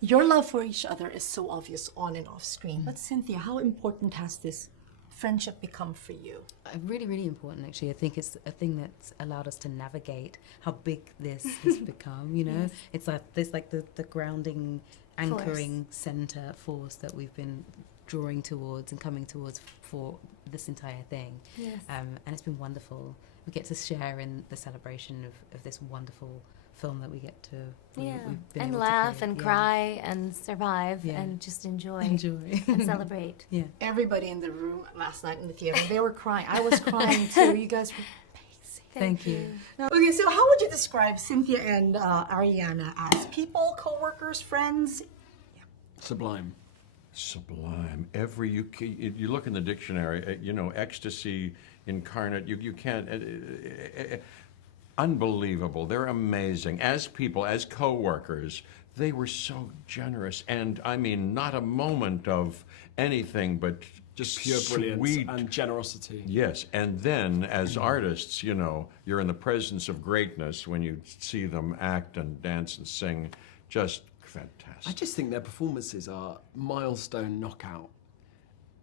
Your love for each other is so obvious on and off screen. But Cynthia, how important has this friendship become for you? Really, really important, actually. I think it's a thing that's allowed us to navigate how big this has become, you know? Yes. It's like there's like the grounding, anchoring center force that we've been drawing towards and coming towards for this entire thing. Yes. And it's been wonderful. We get to share in the celebration of this wonderful film that we get to we've been and able laugh to and cry and survive and just enjoy and celebrate. Yeah. Everybody in the room last night in the theater, they were crying. I was crying too. You guys were amazing. Thank you. Okay, so how would you describe Cynthia and Ariana as people, co-workers, friends? Sublime. Sublime. You look in the dictionary, ecstasy incarnate. You can't. Unbelievable. They're amazing. As people, as co-workers, they were so generous, and I mean, not a moment of anything but just pure brilliance and generosity. Yes, and then as artists, you're in the presence of greatness when you see them act and dance and sing. Just fantastic. I just think their performances are milestone knockout.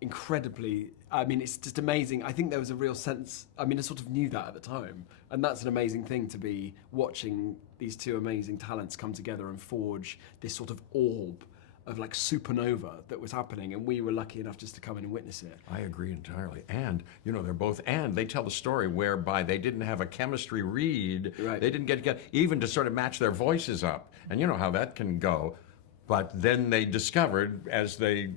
Incredibly, I mean, it's just amazing. I think there was a real sense, I sort of knew that at the time, and that's an amazing thing to be watching these two amazing talents come together and forge this sort of orb of like supernova that was happening, and we were lucky enough just to come in and witness it. I agree entirely. And, they tell the story whereby they didn't have a chemistry read. Right. They didn't get together even to sort of match their voices up. And you know how that can go. But then they discovered, as they,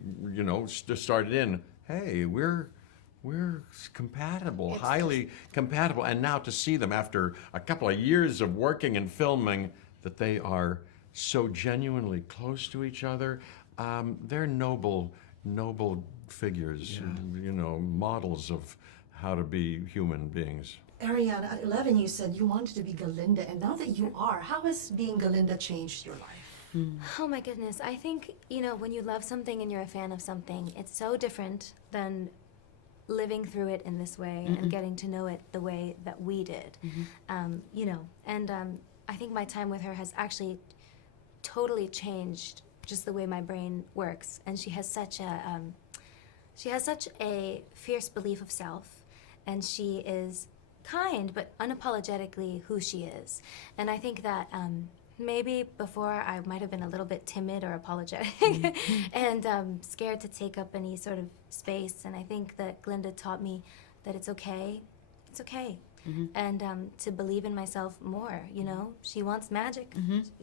started in, hey, we're compatible, highly compatible. And now to see them after a couple of years of working and filming, that they are so genuinely close to each other. They're noble figures, models of how to be human beings. Ariana, at 11 you said you wanted to be Galinda, and now that you are, how has being Galinda changed your life? Oh my goodness. I think, when you love something and you're a fan of something, it's so different than living through it in this way and getting to know it the way that we did. I think my time with her has actually totally changed just the way my brain works. And she has such a fierce belief of self, and she is kind but unapologetically who she is. And I think that maybe before I might have been a little bit timid or apologetic and scared to take up any sort of space. And I think that Glinda taught me that it's okay. It's okay. And to believe in myself more, She wants magic.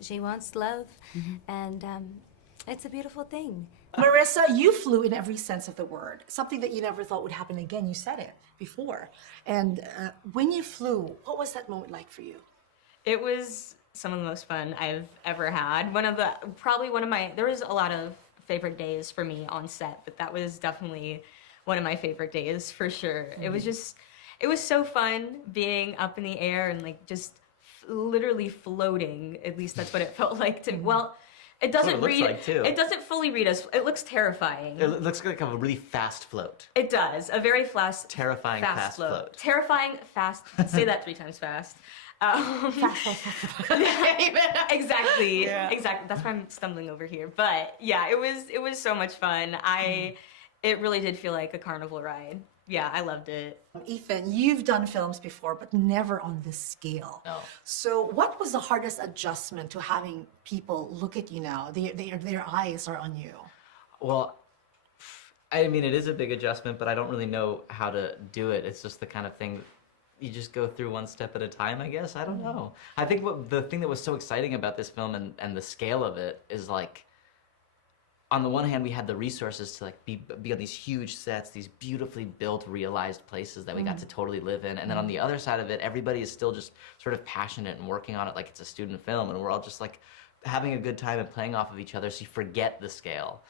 She wants love. And it's a beautiful thing. Marissa, you flew in every sense of the word. Something that you never thought would happen again. You said it before. And when you flew, what was that moment like for you? It was some of the most fun I've ever had. There was a lot of favorite days for me on set, but that was definitely one of my favorite days for sure. It was so fun being up in the air and like just literally floating. At least that's what it felt like to me. Well, it doesn't it doesn't fully read us. It looks terrifying. It looks like a really fast float. It does. A very terrifying fast float. Terrifying fast. Say that 3 times fast. Exactly. Yeah. Exactly. That's why I'm stumbling over here. But yeah, it was so much fun. It really did feel like a carnival ride. Yeah, I loved it. Ethan, you've done films before, but never on this scale. No. So what was the hardest adjustment to having people look at you now? Their eyes are on you. Well, it is a big adjustment, but I don't really know how to do it. It's just the kind of thing you just go through one step at a time, I guess. I don't know. I think the thing that was so exciting about this film and the scale of it is like, on the one hand, we had the resources to like be on these huge sets, these beautifully built, realized places that we got to totally live in. And then on the other side of it, everybody is still just sort of passionate and working on it like it's a student film, and we're all just like having a good time and playing off of each other, so you forget the scale.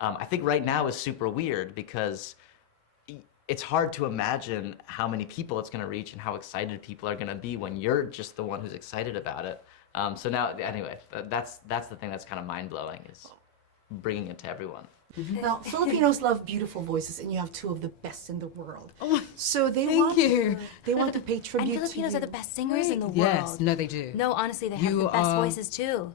I think right now is super weird because it's hard to imagine how many people it's going to reach and how excited people are going to be when you're just the one who's excited about it. So now, anyway, that's the thing that's kind of mind-blowing, is bringing it to everyone. Now, Filipinos love beautiful voices, and you have 2 of the best in the world. So they want to pay tribute and Filipinos to you. are the best singers in the world. Yes, no, they do. No, honestly, they have the best voices too.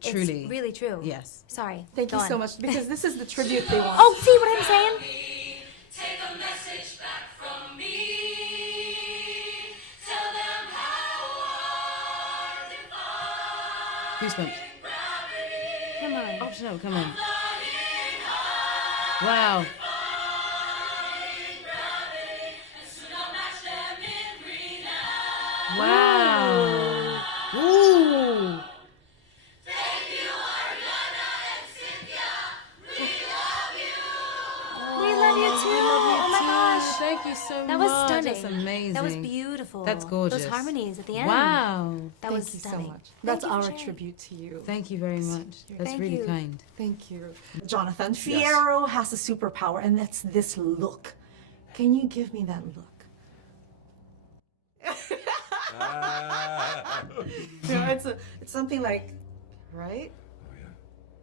truly. It's really true. Yes. Sorry. Thank Go you on. so much, because this is the tribute they want. Oh, see what I'm saying? Take a message back from me. Tell them how our divine Goosebumps. gravity Come on. Oh, shut up, come on. flying high, Wow. flying gravity, and soon I'll match them in green and Wow. Ooh. thank you, Ariana and Cynthia. We love you. We love you too. Oh my gosh. Thank you so much. That was stunning. That's amazing. That was beautiful. That's gorgeous. Those harmonies at the end. Wow. That Thank was you stunning. so much. That's you for our sharing. tribute to you. Thank you very much. That's Thank really you. kind. Thank you. Jonathan, Fierro has a superpower, and that's this look. Can you give me that look? It's something like, right?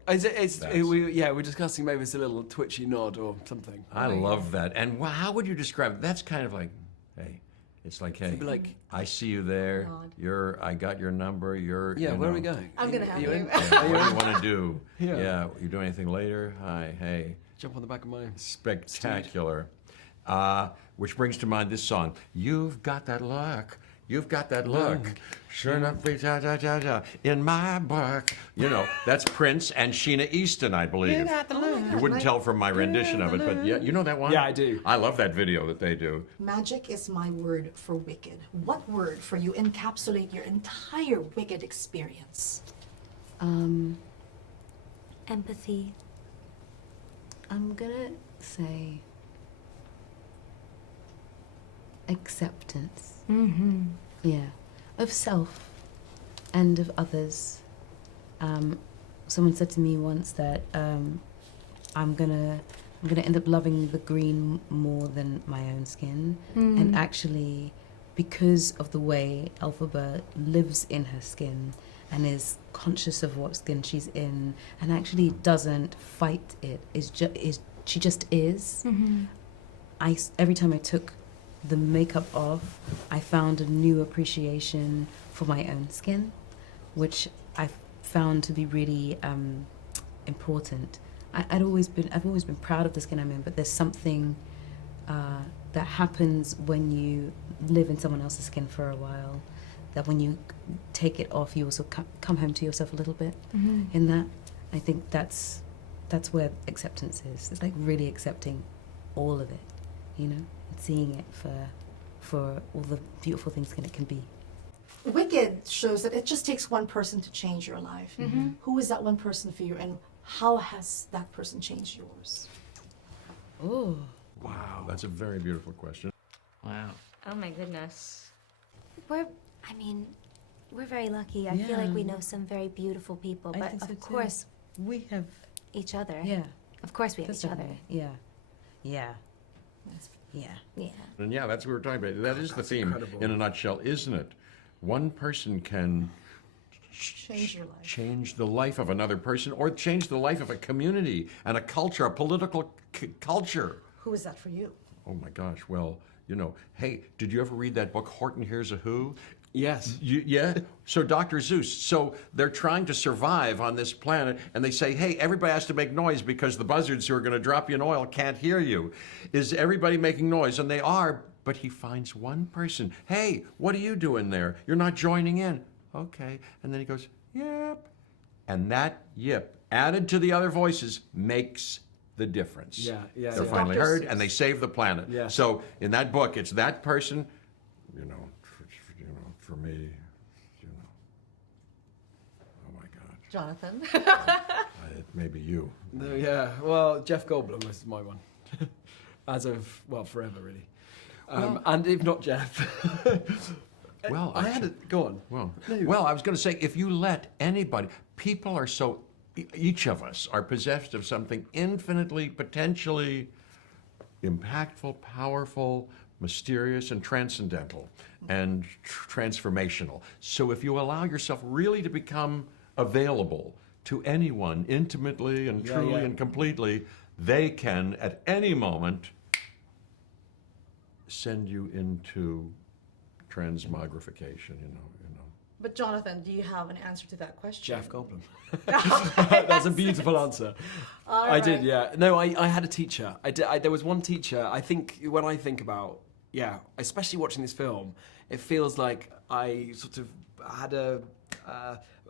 We're discussing maybe it's a little twitchy nod or something. I love that. And how would you describe it? That's kind of like, hey, it's like, hey, like- I see you there. Nod. I got your number. You're. Yeah, you where are know, we going? I'm gonna have you. in? Yeah, what do you want to do? Yeah. You do anything later? Hi, hey. Jump on the back of my. Spectacular. Which brings to mind this song. You've got that look. You've got that look. Sure enough, in my book. You know, that's Prince and Sheena Easton, I believe. You got the look. You wouldn't tell from my rendition of it, but yeah, you know that one? Yeah, I do. I love that video that they do. Magic is my word for wicked. What word for you encapsulate your entire wicked experience? Empathy. I'm gonna say acceptance. Mm-hmm. Yeah, of self and of others. Someone said to me once that I'm gonna end up loving the green more than my own skin, and actually, because of the way Elphaba lives in her skin and is conscious of what skin she's in, and actually doesn't fight it, she just is. Every time I took the makeup off, I found a new appreciation for my own skin, which I found to be really important. I've always been proud of the skin I'm in, but there's something that happens when you live in someone else's skin for a while, that when you take it off, you also come home to yourself a little bit. In that, I think that's where acceptance is. It's like really accepting all of it, you know, and seeing it for all the beautiful things it can be. Wicked shows that it just takes one person to change your life. Who is that one person for you, and how has that person changed yours? Oh, Wow, that's a very beautiful question. Wow. Oh my goodness. We're very lucky. I feel like we Yeah. know some very beautiful people, I but think so of too. course, we have, each other. yeah, Of course, we have that's each other. definitely, yeah, yeah, yeah. Yeah. And yeah, that's what we're talking about. That is the theme incredible. in a nutshell, isn't it? One person can Change your life. change the life of another person or change the life of a community and a culture, a political culture. Who is that for you? Oh my gosh, well, you know, hey, did you ever read that book, Horton Hears a Who? Yes. Yeah. So Dr. Zeus. So they're trying to survive on this planet, and they say, "Hey, everybody has to make noise because the buzzards who are going to drop you in oil can't hear you." Is everybody making noise? And they are. But he finds one person. "Hey, what are you doing there? You're not joining in." Okay. And then he goes, "Yep." And that yip, added to the other voices, makes the difference. Yeah, yeah, They're yeah. finally Dr. heard, Seuss. and they save the planet. Yeah. So in that book, it's that person. For me, oh my God, Jonathan. it may be you. No, yeah. Well, Jeff Goldblum is my one. As of, well, forever, really. And if not Jeff. Well, I had it. Go on. Well, I was going to say, if you let anybody, people are so, each of us are possessed of something infinitely, potentially impactful, powerful, mysterious, and transcendental, and transformational. So if you allow yourself really to become available to anyone intimately and truly and completely, they can, at any moment, send you into transmogrification, But Jonathan, do you have an answer to that question? Jeff Goldblum. That's a beautiful answer. I did, yeah. No, I had a teacher. There was one teacher. I think when I think about, especially watching this film, it feels like I sort of had a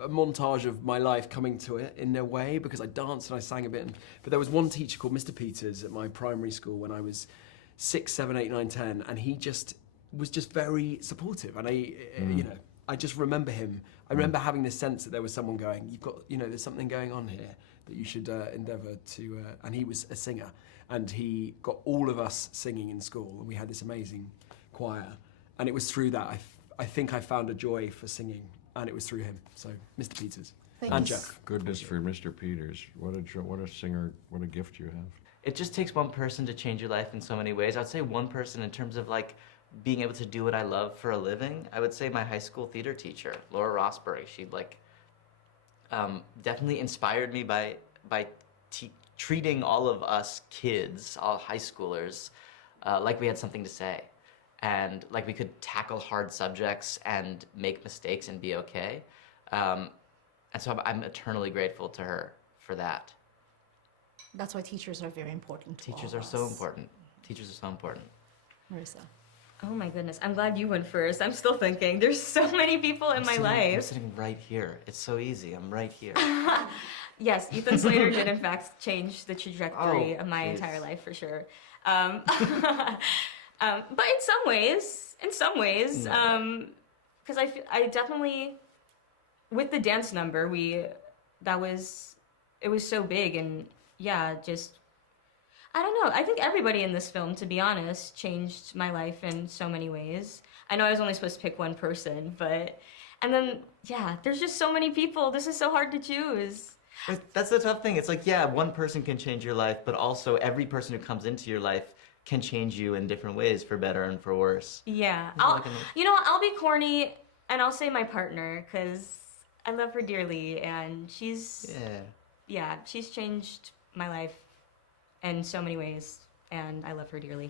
montage of my life coming to it in a way, because I danced and I sang a bit. But there was one teacher called Mr. Peters at my primary school when I was 6, 7, 8, 9, 10, and he was just very supportive. And I just remember him. I remember having this sense that there was someone going, you've got, there's something going on here that you should endeavour to, and he was a singer, and he got all of us singing in school, and we had this amazing choir, and it was through that I think I found a joy for singing, and it was through him. So, Mr. Peters. Thank you. Jeff. Goodness for Mr. Peters. What a singer, what a gift you have. It just takes one person to change your life in so many ways. I'd say one person in terms of like being able to do what I love for a living. I would say my high school theater teacher, Laura Rosberg. She definitely inspired me by treating all of us kids, all high schoolers, like we had something to say, and like we could tackle hard subjects and make mistakes and be okay. And so I'm eternally grateful to her for that. That's why teachers are very important to Teachers all are of so us. important. Teachers are so important. Marissa. Oh my goodness, I'm glad you went first. I'm still thinking. There's so many people in my I'm life. sitting right here. It's so easy. I'm right here. Yes, Ethan Slater did in fact change the trajectory Oh, of my jeez. entire life for sure. But in some ways, No. because I definitely, with the dance number, it was so big, and just, I don't know. I think everybody in this film, to be honest, changed my life in so many ways. I know I was only supposed to pick one person, and then, there's just so many people. This is so hard to choose. That's the tough thing. It's like, one person can change your life, but also every person who comes into your life can change you in different ways, for better and for worse. Yeah. Like I'll be corny, and I'll say my partner, because I love her dearly, and she's changed my life in so many ways, and I love her dearly,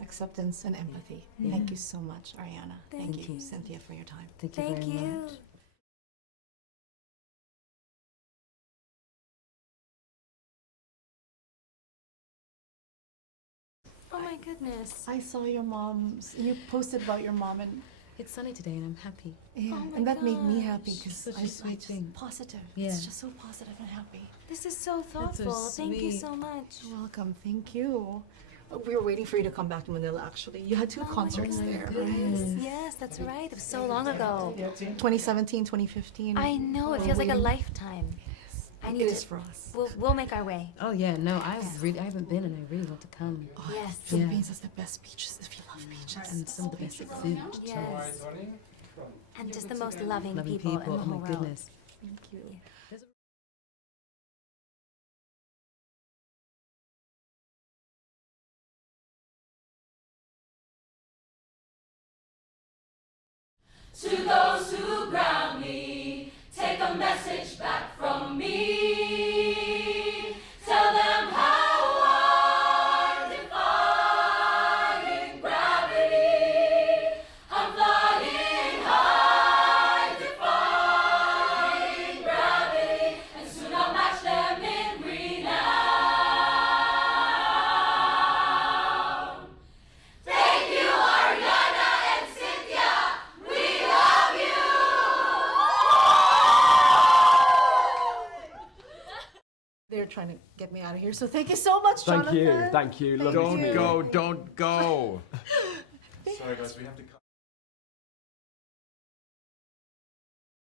Acceptance and empathy. Thank you so much, Ariana. Thank you, Cynthia, for your time. Thank you very much. Oh my goodness. I saw your mom's, you posted about your mom, and It's sunny today and I'm happy. my and that made me gosh. happy because Such a I sweet just thing. positive. Yeah. It's just so positive and happy. This is so That's so thoughtful. Thank you sweet. so much. You're welcome. Thank you. We were waiting for you to come back to Manila, actually. You had two concerts there, right? Yes, that's right. It was so long ago. 2017, 2015. I know. It feels like a lifetime. I It need is to. for us. We'll make our way. Oh yeah, no, I haven't been and I really want to come. Oh, Yes. Philippines has the best beaches if you love beaches. And some of the best food. Yes. And just the most loving, Loving people, people, in the oh whole my world. goodness. Thank you. To those who ground me, take a message back from me. Tell them how I'm defying gravity. I'm flying high, defying gravity, and soon I'll match them in renown. Thank you, Ariana and Cynthia. We love you. They're trying to get me out of here, so thank you so much, Jonathan. Thank you. Lovely to meet Don't you. go, don't go. Sorry guys, we have to cut.